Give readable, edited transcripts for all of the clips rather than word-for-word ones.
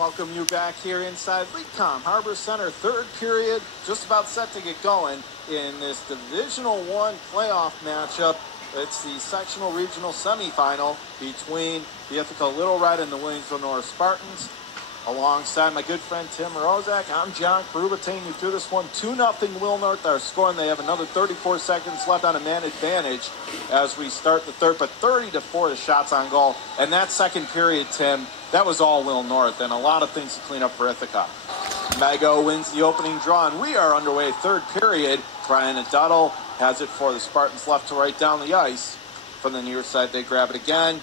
Welcome you back here inside Lecom Harbor Center. Third period, just about set to get going in this Divisional I playoff matchup. It's the sectional regional semifinal between the Ithaca Little Red and the Williamsville North Spartans. Alongside my good friend Tim Rozak, I'm John Karuba taking you through this one. 2-0 Will North are scoring. They have another 34 seconds left on a man advantage as we start the third, but 30-4 the shots on goal. And that second period, Tim, that was all Will North, and a lot of things to clean up for Ithaca. Mago wins the opening draw, and we are underway third period. Brian Duddle has it for the Spartans left to right down the ice. From the near side, they grab it again,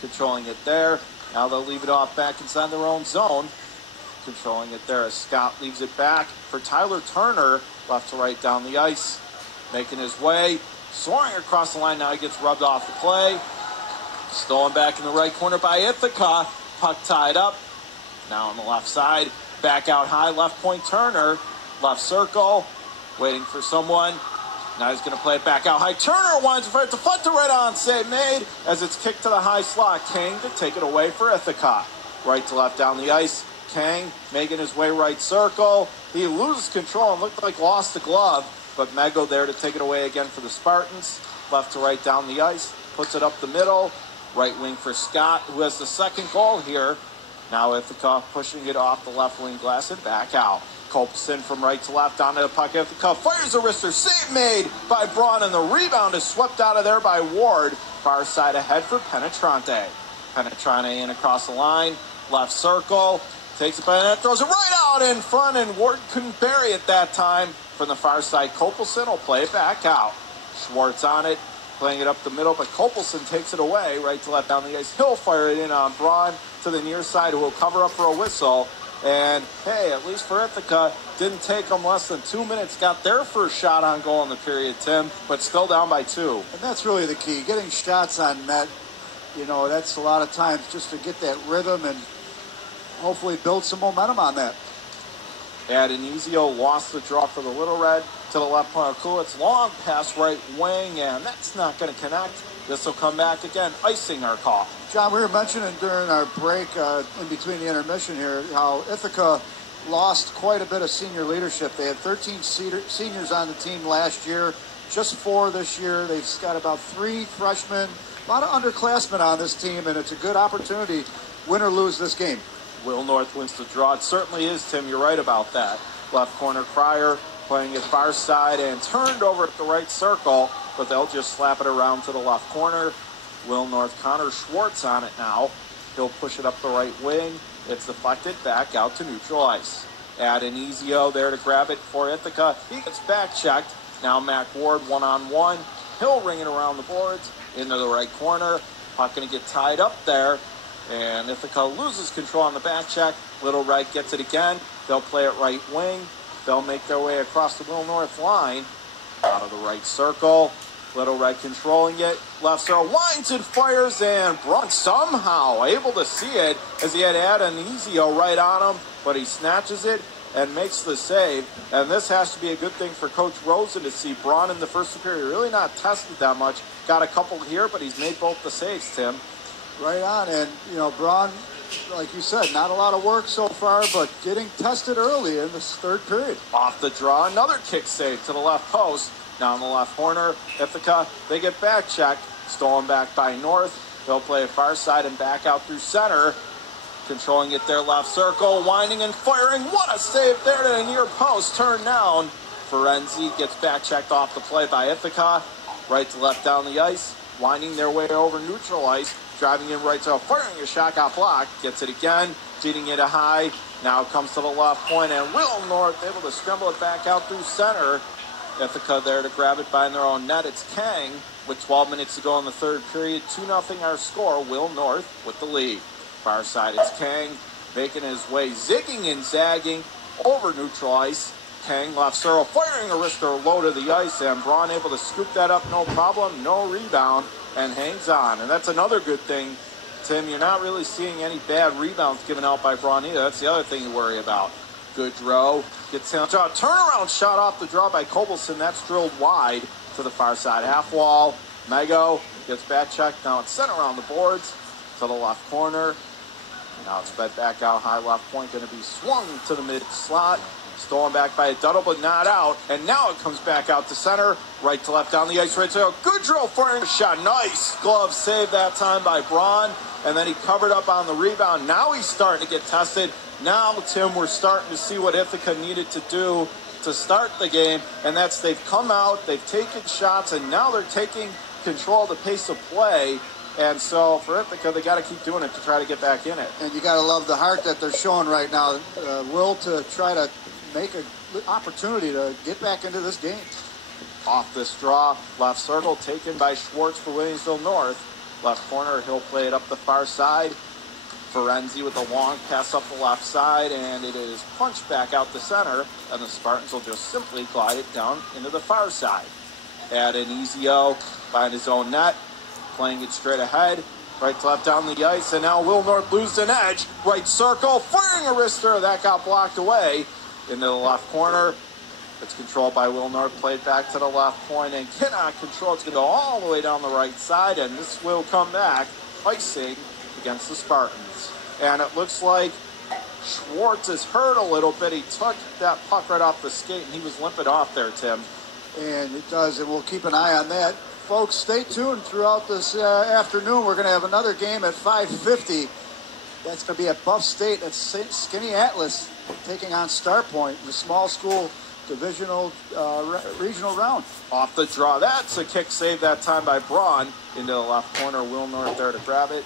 controlling it there. Now they'll leave it off back inside their own zone. Controlling it there as Scott leaves it back for Tyler Turner, left to right down the ice. Making his way, soaring across the line. Now he gets rubbed off the play. Stolen back in the right corner by Ithaca. Puck tied up. Now on the left side. Back out high, left point Turner. Left circle. Waiting for someone. Now he's going to play it back out high. Turner winds for it. Deflected right on. Save made as it's kicked to the high slot. Kang to take it away for Ithaca. Right to left down the ice. Kang making his way right circle. He loses control and looked like lost the glove. But Mago there to take it away again for the Spartans. Left to right down the ice. Puts it up the middle. Right wing for Scott, who has the second goal here. Now Ithaca pushing it off the left wing glass and back out. Colpson from right to left onto the puck. Ithaca fires a wrister. Save made by Braun, and the rebound is swept out of there by Ward. Far side ahead for Penetrante. Penetrante in across the line. Left circle. Takes it by the net. Throws it right out in front, and Ward couldn't bury it that time. From the far side, Colpson will play it back out. Schwartz on it. Playing it up the middle, but Colpson takes it away. Right to left down the ice. He'll fire it in on Braun to the near side, who will cover up for a whistle. And, hey, at least for Ithaca, didn't take them less than 2 minutes. Got their first shot on goal in the period, Tim, but still down by 2. And that's really the key. Getting shots on net, you know, that's a lot of times just to get that rhythm and hopefully build some momentum on that. Adenizio lost the draw for the Little Red to the left point of Kulitz. Long pass right wing, and that's not going to connect. This will come back again, icing our call. John, we were mentioning during our break in between the intermission here how Ithaca lost quite a bit of senior leadership. They had 13 seniors on the team last year, just 4 this year. They've got about 3 freshmen, a lot of underclassmen on this team, and it's a good opportunity, win or lose this game. Will North wins the draw. It certainly is, Tim. You're right about that. Left corner Cryer playing it far side and turned over at the right circle, but they'll just slap it around to the left corner. Will North, Connor Schwartz on it now. He'll push it up the right wing. It's deflected back out to neutral ice. Adenizio there to grab it for Ithaca. He gets back checked. Now Mac Ward one-on-one. He'll ring it around the boards into the right corner. Puck going to get tied up there. And Ithaca loses control on the back check. Little Red gets it again. They'll play it right wing. They'll make their way across the Will North line. Out of the right circle. Little Red controlling it. Left circle winds and fires, and Brunt somehow able to see it as he had Adenizio right on him. But he snatches it and makes the save. And this has to be a good thing for Coach Rosen to see. Braun in the first period really not tested that much. Got a couple here, but he's made both the saves, Tim. Right on, and you know, Braun, like you said, not a lot of work so far, but getting tested early in this third period. Off the draw, another kick save to the left post. Now in the left corner, Ithaca, they get back checked. Stolen back by North. They'll play it far side and back out through center. Controlling it there, left circle, winding and firing. What a save there to the near post. Turned down. Ferenzi gets back checked off the play by Ithaca. Right to left down the ice. Winding their way over neutral ice. Driving in right to firing a shot, got blocked. Gets it again, cheating it a high. Now it comes to the left point, and Will North able to scramble it back out through center. Ithaca there to grab it by their own net. It's Kang with 12 minutes to go in the third period. 2-0 our score. Will North with the lead. Far side, it's Kang making his way, zigging and zagging over neutral ice. Kang left circle, firing a wrister low to the ice, and Braun able to scoop that up, no problem, no rebound, and hangs on. And that's another good thing, Tim. You're not really seeing any bad rebounds given out by Braun either. That's the other thing you worry about. Good draw. Gets down. Turnaround shot off the draw by Colpson. That's drilled wide to the far side half wall. Mago gets back checked. Now it's sent around the boards to the left corner. Now it's fed back out high left point, going to be swung to the mid slot. Stolen back by Duddle, but not out. And now it comes back out to center. Right to left down the ice, right to Goodrow firing a shot. Nice glove save that time by Braun. And then he covered up on the rebound. Now he's starting to get tested. Now, Tim, we're starting to see what Ithaca needed to do to start the game. And that's they've come out, they've taken shots, and now they're taking control of the pace of play. And so for Ithaca, they got to keep doing it to try to get back in it. And you got to love the heart that they're showing right now. Will to try to make an opportunity to get back into this game. Off this draw, left circle taken by Schwartz for Williamsville North. Left corner, he'll play it up the far side. Ferenzi with a long pass up the left side, and it is punched back out the center, and the Spartans will just simply glide it down into the far side. Add an easy O, find his own net, playing it straight ahead. Right to left down the ice, and now Will North loses an edge. Right circle, firing a wrister. That got blocked away into the left corner. It's controlled by Will North, played back to the left point, and cannot control. It's going to go all the way down the right side, and this will come back, icing against the Spartans. And it looks like Schwartz is hurt a little bit. He took that puck right off the skate, and he was limping off there, Tim. And it does, and we'll keep an eye on that. Folks, stay tuned throughout this afternoon. We're going to have another game at 5:50. That's going to be at Buff State. That's Skinny Atlas taking on Star Point, the small school divisional regional round. Off the draw. That's a kick save that time by Braun into the left corner. Will North there to grab it.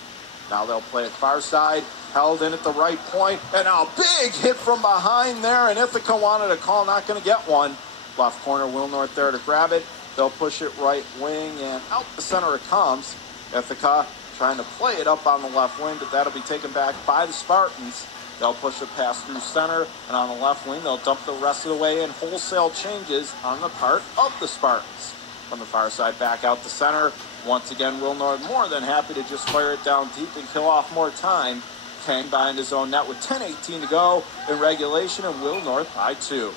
Now they'll play it far side. Held in at the right point. And now a big hit from behind there. And Ithaca wanted a call. Not going to get one. Left corner. Will North there to grab it. They'll push it right wing, and out the center it comes. Ithaca trying to play it up on the left wing, but that'll be taken back by the Spartans. They'll push it past through center, and on the left wing, they'll dump the rest of the way in. Wholesale changes on the part of the Spartans. From the far side, back out the center. Once again, Will North more than happy to just fire it down deep and kill off more time. Kang behind his own net with 10:18 to go in regulation, and Will North by 2.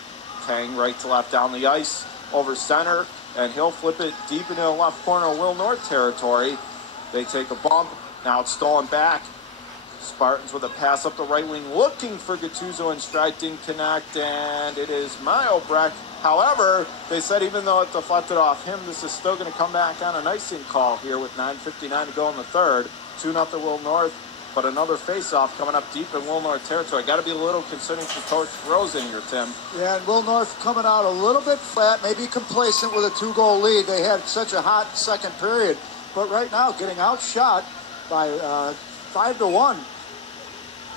Kang right to left down the ice, over center, and he'll flip it deep into the left corner of Will North territory. They take a bump. Now it's stolen back. Spartans with a pass up the right wing, looking for Gattuso in stride, didn't connect, and it is Myobrecht. However, they said even though it deflected off him, this is still going to come back on an icing call here with 9:59 to go in the third. 2-0 Will North, but another face-off coming up deep in Will North territory. Got to be a little concerning for Coach Rosen here, Tim. Yeah, and Will North coming out a little bit flat, maybe complacent with a 2-goal lead. They had such a hot second period, but right now getting outshot by 5-1.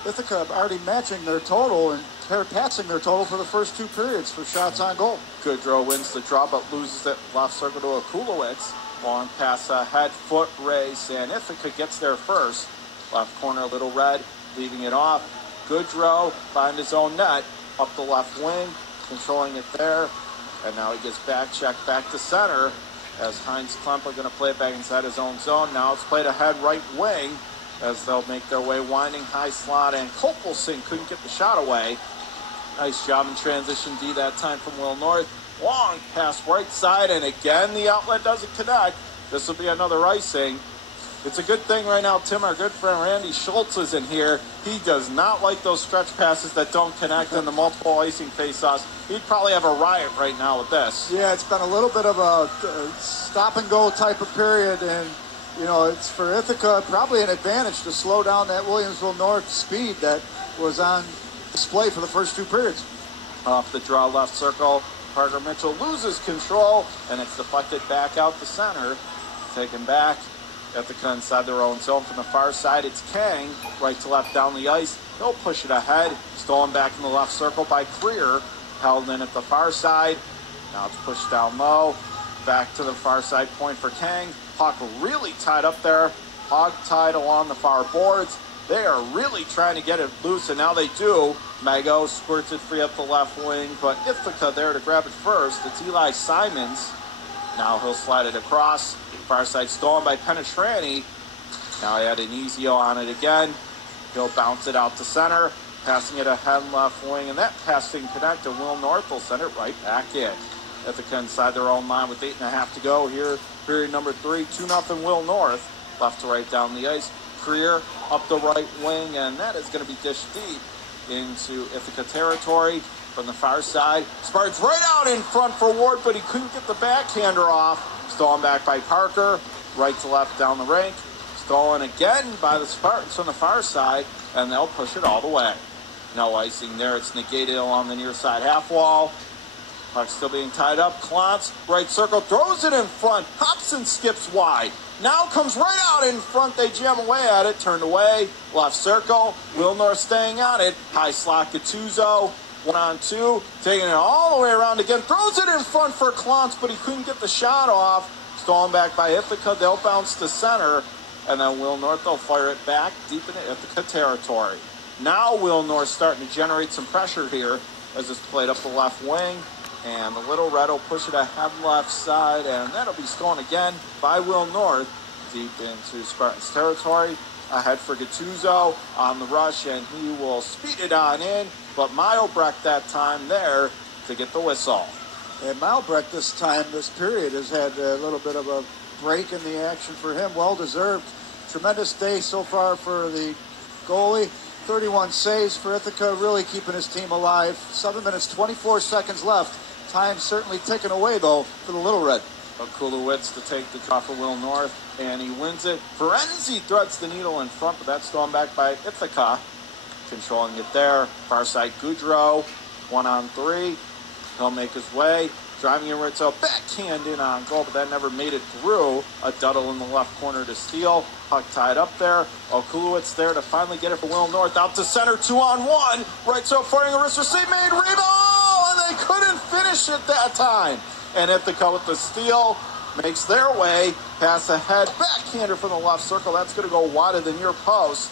Ithaca already matching their total and passing their total for the first 2 periods for shots on goal. Goodrow wins the draw, but loses it left circle to Akulowicz. Long pass ahead, foot race, and Ithaca gets there first. Left corner, Little Red, leaving it off. Goodrow find his own net, up the left wing, controlling it there. And now he gets back, checked back to center, as Heinz Klemper going to play it back inside his own zone. Now it's played ahead right wing, as they'll make their way winding high slot, and Kopelson couldn't get the shot away. Nice job in transition D that time from Will North. Long pass right side, and again the outlet doesn't connect. This will be another icing. It's a good thing right now, Tim, our good friend Randy Schultz is in here. He does not like those stretch passes that don't connect and the multiple icing face-offs. He'd probably have a riot right now with this. Yeah, it's been a little bit of a stop-and-go type of period, and you know, it's for Ithaca probably an advantage to slow down that Williamsville North speed that was on display for the first 2 periods. Off the draw left circle, Parker Mitchell loses control, and it's deflected back out the center. Taken back. Ithaca inside their own zone from the far side. It's Kang, right to left down the ice. He'll push it ahead. Stolen back in the left circle by Creer. Held in at the far side. Now it's pushed down low. Back to the far side point for Kang. Puck really tied up there. Hog tied along the far boards. They are really trying to get it loose, and now they do. Mago squirts it free up the left wing, but Ithaca there to grab it first. It's Eli Simons. Now he'll slide it across. Far side stolen by Penetrani. Now he had an easy on it again. He'll bounce it out to center. Passing it ahead left wing, and that pass didn't connect, and Will North will send it right back in. Ithaca inside their own line with 8.5 to go here. Period number 3, 2-0 Will North. Left to right down the ice. career up the right wing, and that is going to be dished deep into Ithaca territory from the far side. Spartans right out in front for Ward, but he couldn't get the backhander off. Stolen back by Parker, right to left down the rink. Stolen again by the Spartans from the far side, and they'll push it all the way. No icing there. It's negated along the near side half wall. Puck still being tied up. Klontz, right circle, throws it in front. Hobson skips wide. Now comes right out in front. They jam away at it. Turned away. Left circle. Wilnor staying on it. High slot Gattuso. 1-on-2. Taking it all the way around again. Throws it in front for Klontz, but he couldn't get the shot off. Stolen back by Ithaca. They'll bounce to center. And then Will North, they'll fire it back deep into Ithaca territory. Now Will North starting to generate some pressure here as it's played up the left wing. And the Little Red will push it ahead left side, and that'll be stolen again by Will North deep into Spartans territory. Ahead for Gattuso on the rush, and he will speed it on in. But Meilbrecht that time there to get the whistle. And Meilbrecht this time, this period, has had a little bit of a break in the action for him. Well-deserved. Tremendous day so far for the goalie. 31 saves for Ithaca, really keeping his team alive. 7 minutes, 24 seconds left. Time certainly ticking away, though, for the Little Red. Kulowitz to take the draw for Will North, and he wins it. Ferenzi threads the needle in front, but that's thrown back by Ithaca. Controlling it there. Far side Goudreau, 1-on-3. He'll make his way. Driving in Rizzo, backhand in on goal, but that never made it through. A Duddle in the left corner to steal. Puck tied up there. Kulowitz there to finally get it for Will North. Out to center, 2-on-1. Right so firing a wrist receipt made. Rebound! And they couldn't finish it that time. And Ithaca with the steal makes their way. Pass ahead. Backhander from the left circle. That's going to go wide of the near post.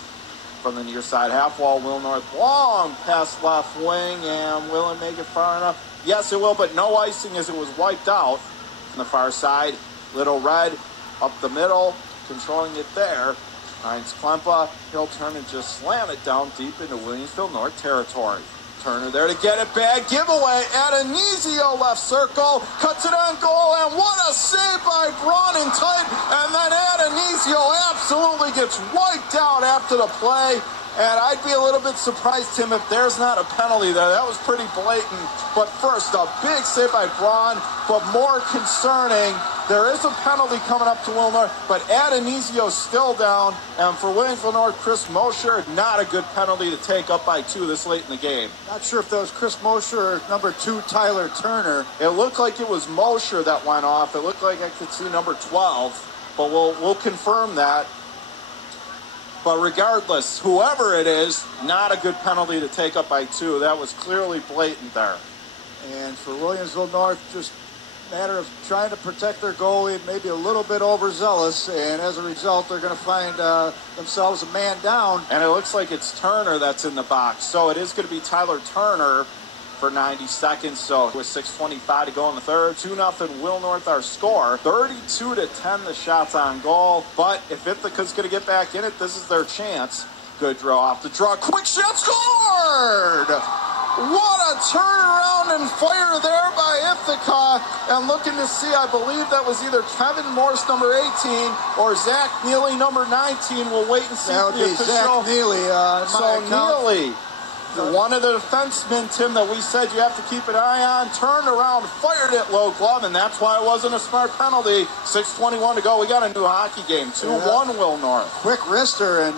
From the near side half wall, Will North long pass left wing, and will it make it far enough? Yes, it will, but no icing as it was wiped out. From the far side, Little Red up the middle, controlling it there. Heinz Klempa, he'll turn and just slam it down deep into Williamsville North territory. Turner there to get it back. Giveaway. Adonisio left circle. Cuts it on goal. And what a save by Braun in tight. And then Adonisio absolutely gets wiped out after the play. And I'd be a little bit surprised, Tim, if there's not a penalty there. That was pretty blatant. But first, a big save by Braun. But more concerning, there is a penalty coming up to Wilmer, but Adonisio's still down. And for Williamsville North, Chris Mosher, not a good penalty to take up by 2 this late in the game. Not sure if that was Chris Mosher or number 2, Tyler Turner. It looked like it was Mosher that went off. It looked like I could see number 12, but we'll confirm that. But regardless, whoever it is, not a good penalty to take up by 2. That was clearly blatant there. And for Williamsville North, just a matter of trying to protect their goalie, maybe a little bit overzealous, and as a result, they're going to find themselves a man down. And it looks like it's Turner that's in the box. So it is going to be Tyler Turner for 90 seconds. So with 6:25 to go in the third, 2-0 Will North our score. 32-10 the shots on goal. But if Ithaca's going to get back in it, this is their chance. Good draw off the draw. Quick shot, scored! What a turnaround and fire there by Ithaca. And looking to see, I believe that was either Kevin Morse, number 18, or Zach Neely, number 19. We'll wait and see. That would be Zach Neely. So Neely, one of the defensemen, Tim, that we said you have to keep an eye on, turned around, fired it low glove, and that's why it wasn't a smart penalty. 6:21 to go. We got a new hockey game. 2-1 Will North. Quick wrister and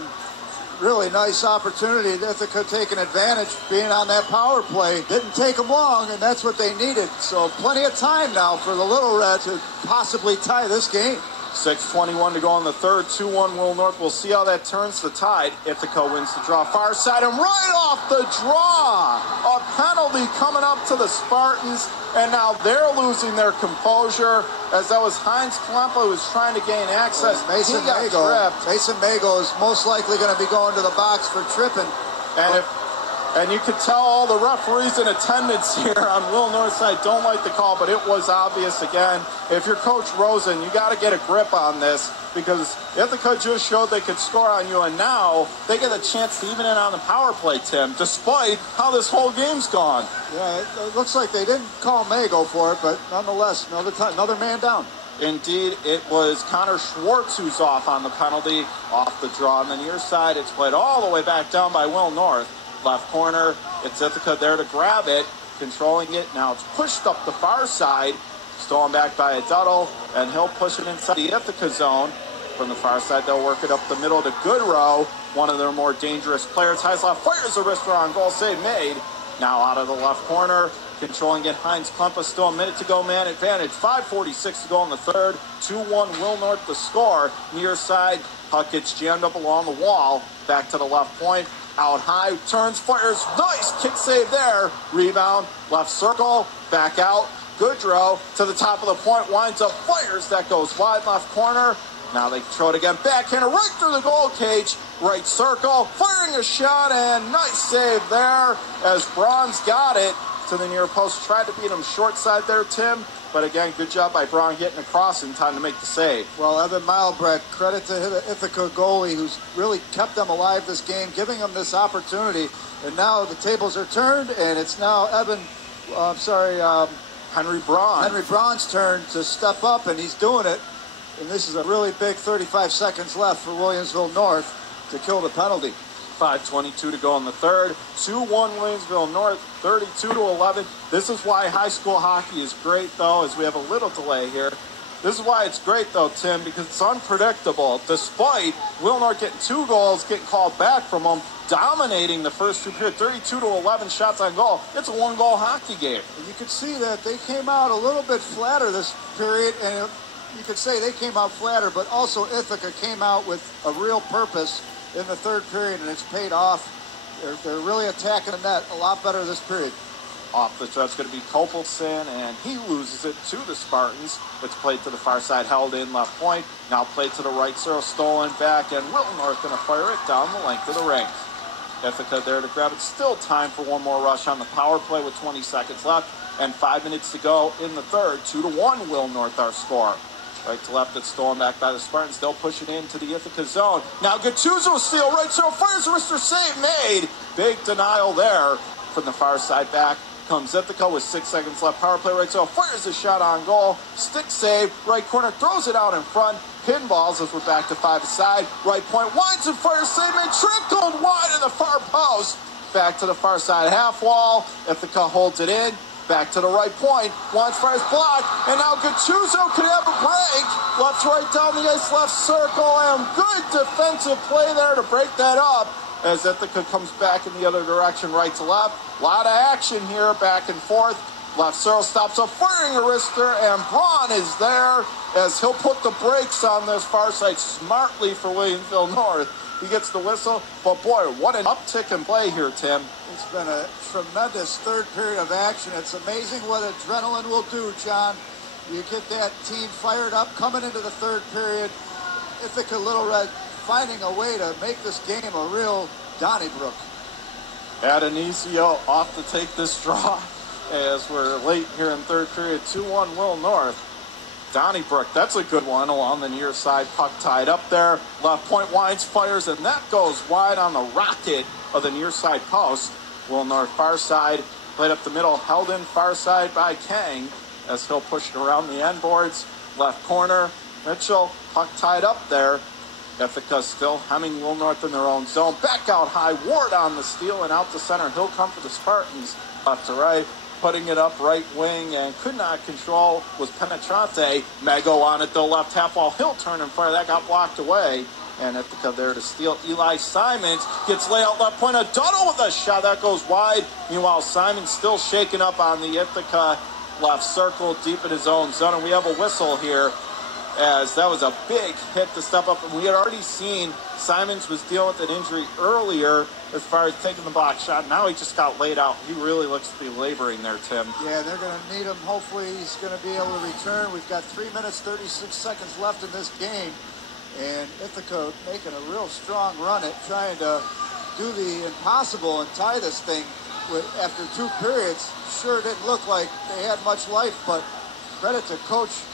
really nice opportunity. Ithaca taking advantage, being on that power play. Didn't take them long, and that's what they needed. So plenty of time now for the Little Red to possibly tie this game. 6:21 to go in the third. 2-1 Will North. We'll see how that turns the tide. Ithaca wins the draw. Far side, and right off the draw, a penalty coming up to the Spartans, and now they're losing their composure as that was Heinz Klempa who was trying to gain access. Mason Mago is most likely going to be going to the box for tripping. And you could tell all the referees in attendance here on Will North's side don't like the call, but it was obvious again. If you're Coach Rosen, you got to get a grip on this because Ithaca just showed they could score on you, and now they get a chance to even in on the power play, Tim, despite how this whole game's gone. Yeah, it looks like they didn't call Mago for it, but nonetheless, another man down. Indeed, it was Connor Schwartz who's off on the penalty, off the draw on the near side. It's played all the way back down by Will North. Left corner, it's Ithaca there to grab it, controlling it. Now it's pushed up the far side, stolen back by Duddle, and he'll push it inside the Ithaca zone. From the far side, they'll work it up the middle to Goodrow, one of their more dangerous players. Heislop fires a wrister on goal, save made. Now out of the left corner, controlling it, Heinz Klumpa, still a minute to go, man advantage. 5:46 to go in the third. 2-1 Will North the score. Near side, puck gets jammed up along the wall. Back to the left point, out high, turns, fires, nice kick save there. Rebound, left circle, back out. Goodrow to the top of the point, winds up, fires, that goes wide left corner. Now they throw it again, backhander right through the goal cage, right circle, firing a shot, and nice save there as Braun's got it to the near post. Tried to beat him short side there, Tim, but again, good job by Braun getting across in time to make the save. Well, Evan Milebrecht, credit to the Ithaca goalie who's really kept them alive this game, giving them this opportunity, and now the tables are turned, and it's now Henry Braun. Henry Braun's turn to step up, and he's doing it. And this is a really big 35 seconds left for Williamsville North to kill the penalty. 5:22 to go in the third. 2-1 Williamsville North, 32-11. This is why high school hockey is great, though, as we have a little delay here. This is why it's great, though, Tim, because it's unpredictable. Despite Will North getting 2 goals, getting called back from them, dominating the first 2 periods, 32-11 shots on goal. It's a 1-goal hockey game. And you could see that they came out a little bit flatter this period, and you could say they came out flatter, but also Ithaca came out with a real purpose in the third period, and it's paid off. They're really attacking the net a lot better this period. Off the stretch, going to be Kopelson, and he loses it to the Spartans. It's played to the far side, held in left point. Now played to the right, Cyril stolen back, and Will North going to fire it down the length of the rink. Ithaca there to grab it. Still time for one more rush on the power play with 20 seconds left and 5 minutes to go in the third. 2-1 Will North our score. Right to left, it's stolen back by the Spartans. They'll push it into the Ithaca zone. Now Gattuso steal, right so fires, wrister save made. Big denial there from the far side back. Comes Ithaca with 6 seconds left. Power play right so fires a shot on goal. Stick save, right corner, throws it out in front. Pinballs as we're back to 5 aside. Right point, winds and fires, save made. Trickled wide in the far post. Back to the far side half wall. Ithaca holds it in. Back to the right point, wants fires blocked, and now Gattuso could have a break. Left right down the ice, left circle, and good defensive play there to break that up as Ithaca comes back in the other direction, right to left. A lot of action here, back and forth. Left circle stops up, firing a wrister, and Braun is there as he'll put the brakes on this far side smartly for Williamsville North. He gets the whistle, but boy, what an uptick in play here, Tim. It's been a tremendous third period of action. It's amazing what adrenaline will do, John. You get that team fired up coming into the third period. Ithaca Little Red finding a way to make this game a real Donnybrook. Adonisio off to take this draw as we're late here in third period. 2-1 Will North. Donnybrook, that's a good one along the near side. Puck tied up there. Left point winds, fires, and that goes wide on the rocket of the near side post. Will North far side, played up the middle, held in far side by Kang as he'll push it around the end boards. Left corner, Mitchell, puck tied up there. Ithaca still hemming Will North in their own zone. Back out high, Ward on the steal, and out to center. He'll come for the Spartans. Left to right. Putting it up right wing and could not control was Penetrante. Mago on it though, left half wall. He'll turn and fire. That got blocked away. And Ithaca there to steal. Eli Simons gets layout left point. A Duddle with a shot. That goes wide. Meanwhile, Simons still shaking up on the Ithaca left circle deep in his own zone. And we have a whistle here as that was a big hit to step up. And we had already seen Simons was dealing with an injury earlier as far as taking the box shot. Now he just got laid out. He really looks to be laboring there, Tim. Yeah, they're going to need him. Hopefully he's going to be able to return. We've got 3 minutes, 36 seconds left in this game. And Ithaca making a real strong run at trying to do the impossible and tie this thing after 2 periods. Sure didn't look like they had much life, but credit to Coach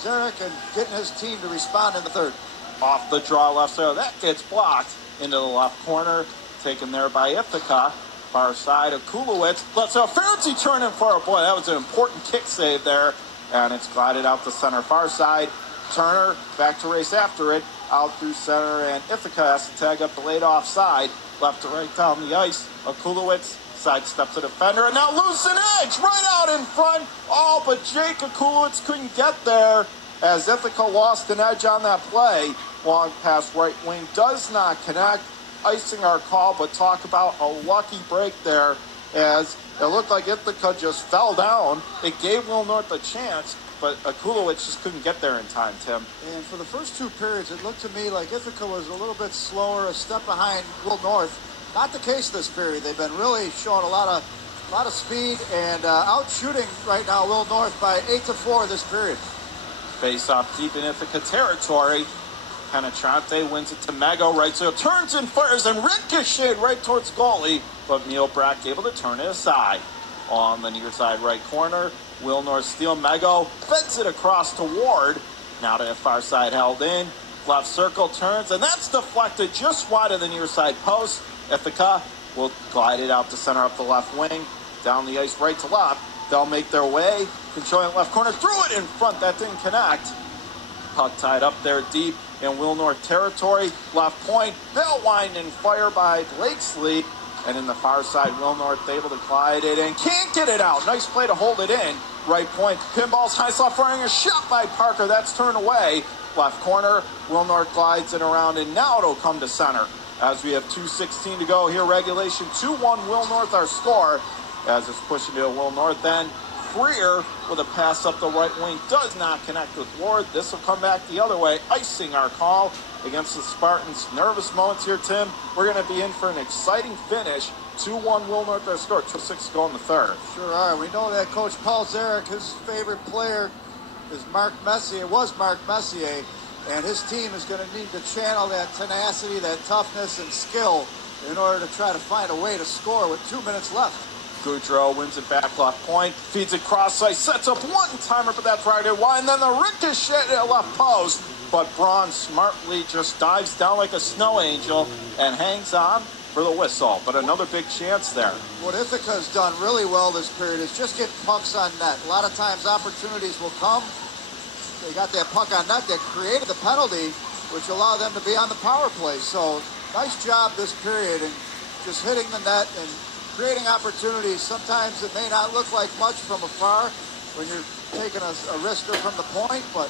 Zarek and getting his team to respond in the third. Off the draw left side. That gets blocked into the left corner. Taken there by Ithaca. Far side of Kulowitz. Let's Ferentzi turning for it. Boy, that was an important kick save there and it's glided out the center far side. Turner back to race after it, out through center, and Ithaca has to tag up the late offside. Left to right down the ice. Akulowicz sidesteps the defender, and now loose an edge right out in front. Oh, but Jake Akulowicz couldn't get there as Ithaca lost an edge on that play. Long pass right wing does not connect, icing our call, but talk about a lucky break there as it looked like Ithaca just fell down. It gave Will North a chance, but Akulowicz just couldn't get there in time, Tim. And for the first two periods, it looked to me like Ithaca was a little bit slower, a step behind Will North. Not the case this period. They've been really showing a lot of speed and out shooting right now Will North by 8-4 this period. Face off deep in Ithaca territory. Penetrante wins it to Mago, right, so turns and fires and ricocheted right towards goalie, but Mielbrack able to turn it aside. On the near side right corner, Will North steal, Mago feds it across to Ward. Now to the far side held in, left circle turns, and that's deflected just wide of the near side post. Ithaca will glide it out to center up the left wing, down the ice right to left. They'll make their way, controlling left corner, threw it in front, that didn't connect. Puck tied up there deep in Will North territory, left point, they'll wind and fire by Blakesley, and in the far side, Will North able to glide it and can't get it out. Nice play to hold it in. Right point, pinballs, high slot firing, a shot by Parker, that's turned away. Left corner, Will North glides it around, and now it'll come to center. As we have 2:16 to go here, regulation 2-1 Will North our score. As it's pushing to Will North then. Freer with a pass up the right wing does not connect with Ward. This will come back the other way, icing our call against the Spartans. Nervous moments here, Tim. We're going to be in for an exciting finish. 2-1 Will North our score, 2:06 to go in the third. Sure are. We know that Coach Paul Zarek, his favorite player is Mark Messier, and his team is going to need to channel that tenacity, that toughness, and skill in order to try to find a way to score with 2 minutes left. Goudreau wins it back left point, feeds it cross ice, sets up one-timer, but that's right wide, and then the ricochet at left post. But Braun smartly just dives down like a snow angel and hangs on for the whistle. But another big chance there. What Ithaca has done really well this period is just get pucks on net. A lot of times opportunities will come. They got that puck on net that created the penalty, which allowed them to be on the power play. So nice job this period and just hitting the net and creating opportunities. Sometimes it may not look like much from afar when you're taking a wrister from the point, but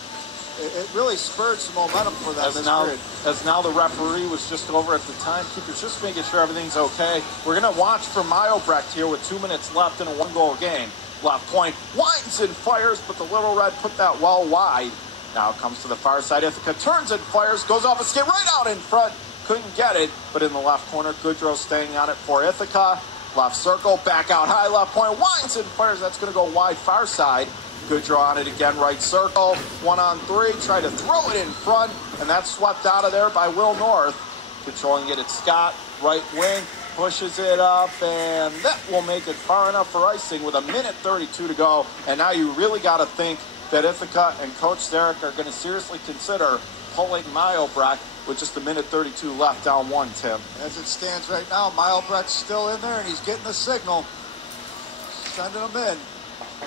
it really spurred some momentum for them this period. As now the referee was just over at the timekeeper, just making sure everything's okay. We're going to watch for Mielbrack here with 2 minutes left in a one-goal game. Left point, winds and fires, but the Little Red put that well wide. Now it comes to the far side. Ithaca turns and fires, goes off a skate right out in front. Couldn't get it, but in the left corner, Goudreau staying on it for Ithaca. Left circle, back out high, left point, winds and fires. That's going to go wide far side. Goudreau on it again, right circle. 1-on-3, try to throw it in front, and that's swept out of there by Will North. Controlling it, it's Scott, right wing, pushes it up, and that will make it far enough for icing with 1:32 to go. And now you really got to think that Ithaca and Coach Zarek are going to seriously consider pulling Mielbrack with just 1:32 left down one, Tim. As it stands right now, Mielbrack's still in there, and he's getting the signal. Sending him in.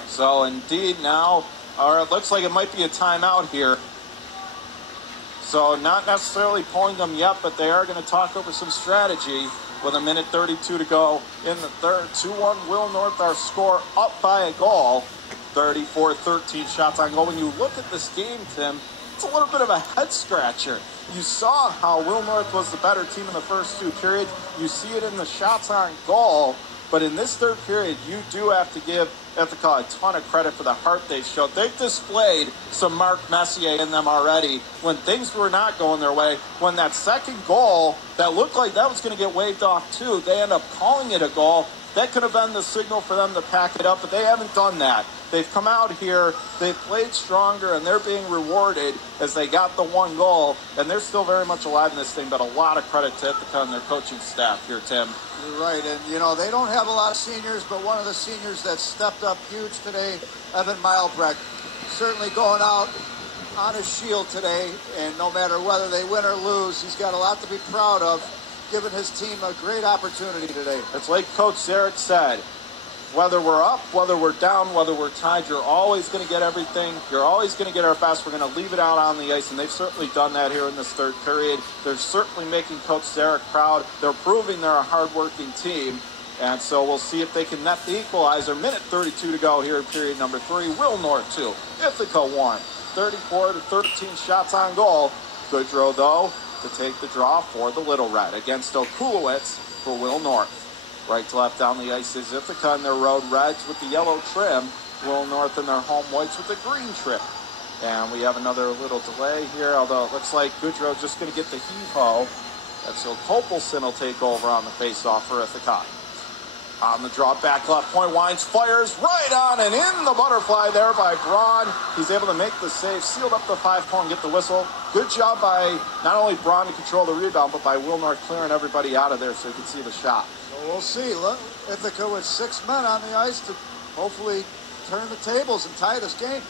So indeed now, it looks like it might be a timeout here. So not necessarily pulling them yet, but they are going to talk over some strategy with 1:32 to go in the third. 2-1 Will North our score, up by a goal. 34-13 shots on goal. When you look at this game, Tim, it's a little bit of a head scratcher. You saw how Will North was the better team in the first two periods. You see it in the shots on goal. But in this third period, you do have to give Ithaca a ton of credit for the heart they've showed. They've displayed some Mark Messier in them already when things were not going their way. When that second goal, that looked like that was going to get waved off too, they end up calling it a goal. That could have been the signal for them to pack it up, but they haven't done that. They've come out here, they've played stronger, and they're being rewarded as they got the one goal, and they're still very much alive in this thing, but a lot of credit to Ithaca and their coaching staff here, Tim. You're right, and you know, they don't have a lot of seniors, but one of the seniors that stepped up huge today, Evan Mielbrack, certainly going out on his shield today, and no matter whether they win or lose, he's got a lot to be proud of, giving his team a great opportunity today. It's like Coach Zarek said, Whether we're up, whether we're down, whether we're tied, you're always going to get everything. You're always going to get our best. We're going to leave it out on the ice, and they've certainly done that here in this third period. They're certainly making Coach Zarek proud. They're proving they're a hard-working team. And so we'll see if they can net the equalizer. Minute 32 to go here in period number 3. Will North 2, Ithaca 1. 34 to 13 shots on goal. Goodrow, though, to take the draw for the Little Red against Okulowicz for Will North. Right to left down the ice is Ithaca in their road reds with the yellow trim. Will North in their home whites with the green trim. And we have another little delay here, although it looks like Goodrow just going to get the heave-ho. And so Kopelson will take over on the face-off for Ithaca. On the draw back left point, Wines fires right on and in the butterfly there by Braun. He's able to make the save, sealed up the 5-point and get the whistle. Good job by not only Braun to control the rebound, but by Will North clearing everybody out of there so you can see the shot. So we'll see. Look, Ithaca with 6 men on the ice to hopefully turn the tables and tie this game.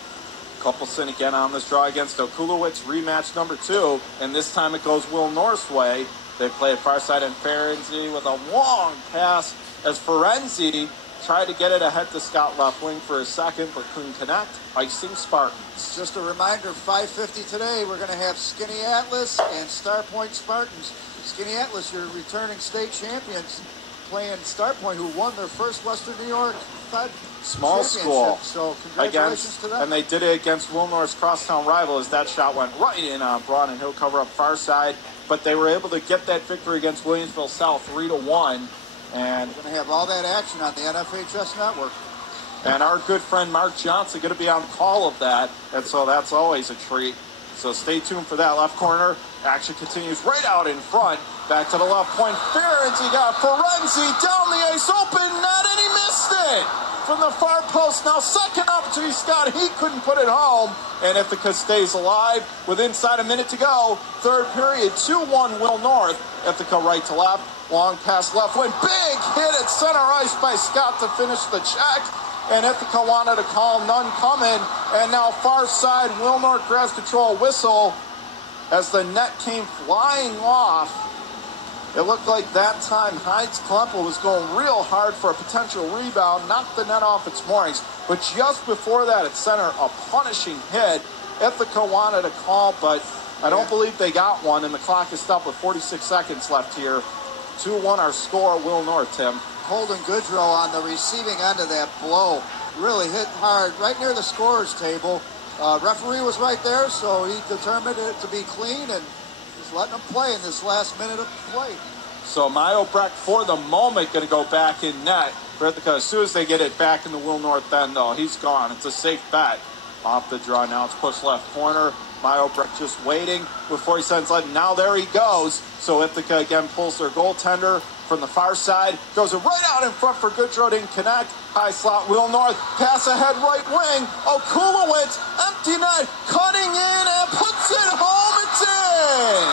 Kopelson again on this draw against Okulowicz, rematch number 2, and this time it goes Will North's way. They play it far side and Ferenczi with a long pass as Ferenczi tried to get it ahead to Scott left wing for a second, but couldn't connect, icing Spartans. Just a reminder, 5:50 today, we're going to have Skinny Atlas and Starpoint Spartans. Skinny Atlas, your returning state champions, playing Starpoint, who won their first Western New York Fed small school. So congratulations to them. And they did it against Will North's crosstown rival as that shot went right in on Braun, and he'll cover up far side. But they were able to get that victory against Williamsville South 3-1. And we're going to have all that action on the NFHS network. And our good friend Mark Johnson going to be on call of that. And so that's always a treat. So stay tuned for that. Left corner, action continues right out in front. Back to the left point. Ferenczi got Ferenczi down the ice, open net, and he missed it. From the far post, now second opportunity, Scott, he couldn't put it home. And Ithaca stays alive with inside a minute to go. Third period, 2-1 Will North. Ithaca right to left. Long pass left wing, big hit at center ice by Scott to finish the check. And Ithaca wanted a call, none coming. And now far side, Will North grabs control, whistle as the net came flying off. It looked like that time Heinz Klempel was going real hard for a potential rebound, knocked the net off its moorings. But just before that at center, a punishing hit. Ithaca wanted a call, but I don't believe they got one, and the clock is stopped with 46 seconds left here. 2-1 our score, Will North, Tim. Holden Goodrow on the receiving end of that blow. Really hit hard, right near the scorer's table. Referee was right there, so he determined it to be clean and just letting him play in this last minute of play. So Mayo Breck, for the moment, going to go back in net for Ithaca. As soon as they get it back in the Will North end, though, he's gone. It's a safe bet. Off the draw now, it's pushed left corner. Mayo Breck just waiting before he sends it. Now there he goes. So Ithaca again pulls their goaltender from the far side. Goes right out in front for Goodrow, didn't connect. High slot, Will North. Pass ahead right wing. Okulowicz, empty net, cutting in and puts it home. It's in.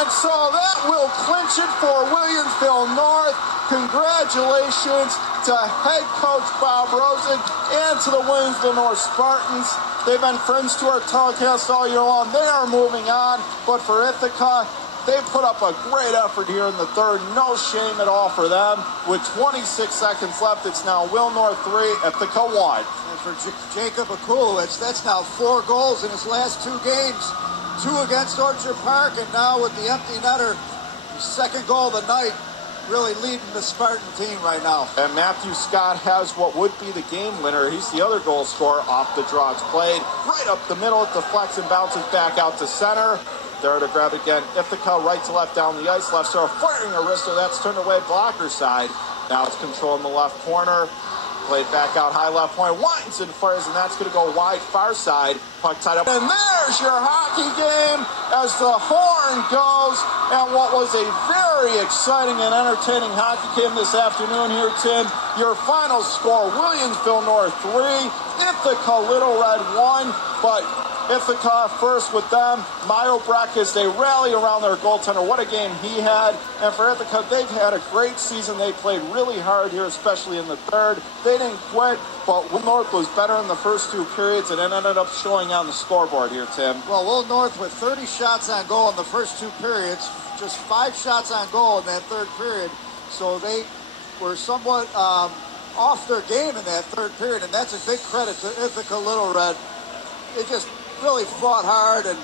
And so that will clinch it for Williamsville North. Congratulations to head coach Bob Rosen and to the Williamsville North Spartans. They've been friends to our telecast all year long. They are moving on, but for Ithaca, they put up a great effort here in the third. No shame at all for them. With 26 seconds left, it's now Will North 3, Ithaca 1. And for Jacob Okulowicz, that's now 4 goals in his last 2 games. 2 against Orchard Park, and now with the empty netter, his second goal of the night, really leading the Spartan team right now. And Matthew Scott has what would be the game winner. He's the other goal scorer off the draw. It's played right up the middle, it deflects and bounces back out to center. There to grab it again. Ithaca right to left down the ice. Left side firing a wrister. That's turned away blocker side. Now it's control in the left corner. Played back out high left point. Wines and fires, and that's going to go wide far side. Puck tied up. And there's your hockey game as the horn goes. And what was a very exciting and entertaining hockey game this afternoon here, Tim. Your final score, Williamsville North 3, Ithaca Little Red 1. But Ithaca first with them. Mayo Breck as they rally around their goaltender. What a game he had. And for Ithaca, they've had a great season. They played really hard here, especially in the third. They didn't quit, but Will North was better in the first 2 periods, and it ended up showing on the scoreboard here, Tim. Well, Will North with 30 shots on goal in the first 2 periods, just 5 shots on goal in that third period. So they were somewhat off their game in that third period, and that's a big credit to Ithaca Little Red. They just really fought hard, and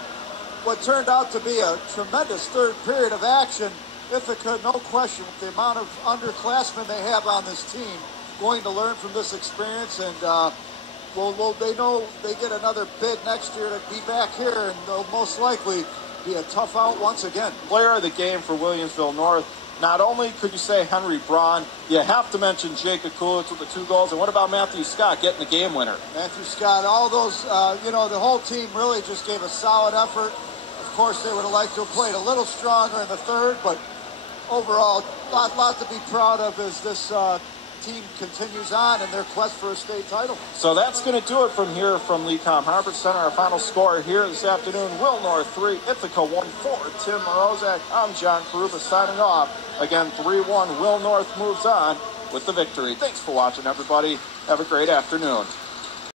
what turned out to be a tremendous third period of action. Ithaca, no question, with the amount of underclassmen they have on this team, going to learn from this experience, and they know they get another bid next year to be back here, and they'll most likely be a tough out once again. Player of the game for Williamsville North. Not only could you say Henry Braun, you have to mention Jacob Kulitz with the 2 goals. And what about Matthew Scott getting the game winner? Matthew Scott, all those, the whole team really just gave a solid effort. Of course, they would have liked to have played a little stronger in the third, but overall, lot to be proud of as this team continues on in their quest for a state title. So that's going to do it from here from Lecom Harbor Center. Our final score here this afternoon, Will North 3, Ithaca 1-4. Tim Morozak, I'm John Karuba signing off. Again, 3-1, Will North moves on with the victory. Thanks for watching, everybody. Have a great afternoon.